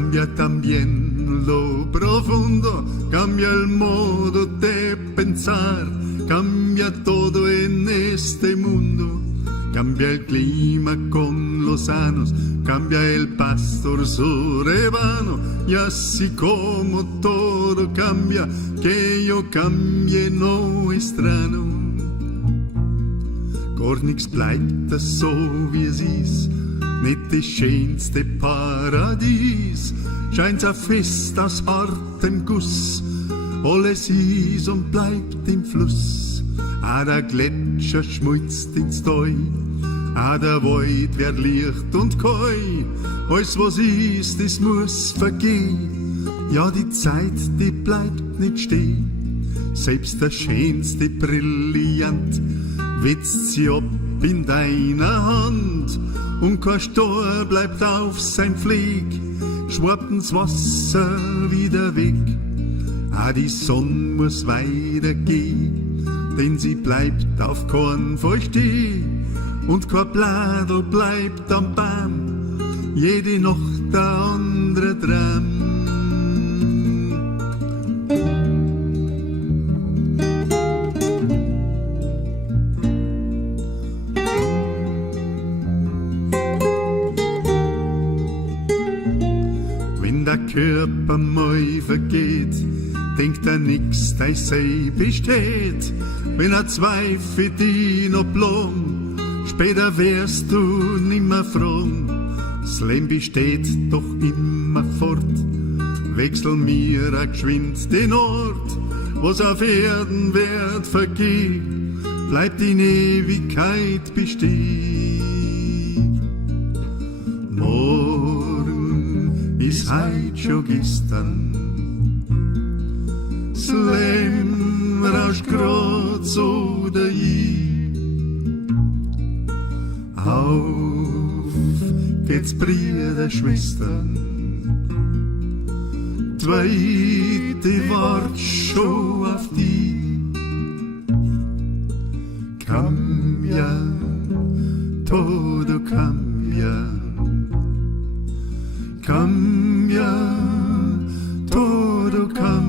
cambia también lo profundo, cambia el modo de pensar, cambia todo en este mundo, cambia el clima con los sanos, cambia el pastor su rebaño, y así como todo cambia, que yo cambie no extraño. Gar nix bleibt so wie es ist, nicht das schönste Paradies, scheint's ein Fest aus hartem Guss, alles ist und bleibt im Fluss. Ah, der Gletscher schmilzt ins Tal, ah, der Wald wird licht und keu, alles was ist, das muss vergehen, ja die Zeit, die bleibt nicht stehen, selbst der schönste Brillant wetzt sie ab in deiner Hand, und kein Stor bleibt auf sein Pfleg, schwappt ins Wasser wieder weg. Ah, die Sonne muss weitergehen, denn sie bleibt auf keinen Fall stehen, und kein Bladel bleibt am Baum, jede Nacht der andere Traum. Der Körper mal vergeht, denkt nix, dass sei besteht. Wenn zweifelt die noch blom, später wärst du nimmer froh. Das Leben besteht doch immer fort, wechsel mir geschwind den Ort, was auf Erden wird vergehen, bleibt in Ewigkeit bestehen. Ist heut schon gestern, das Leben rauscht grad so dahin. Auf geht's, Brüder, Schwestern, die Weite wart schon auf die. Cambia, todo cambia. Cambia, todo cambia.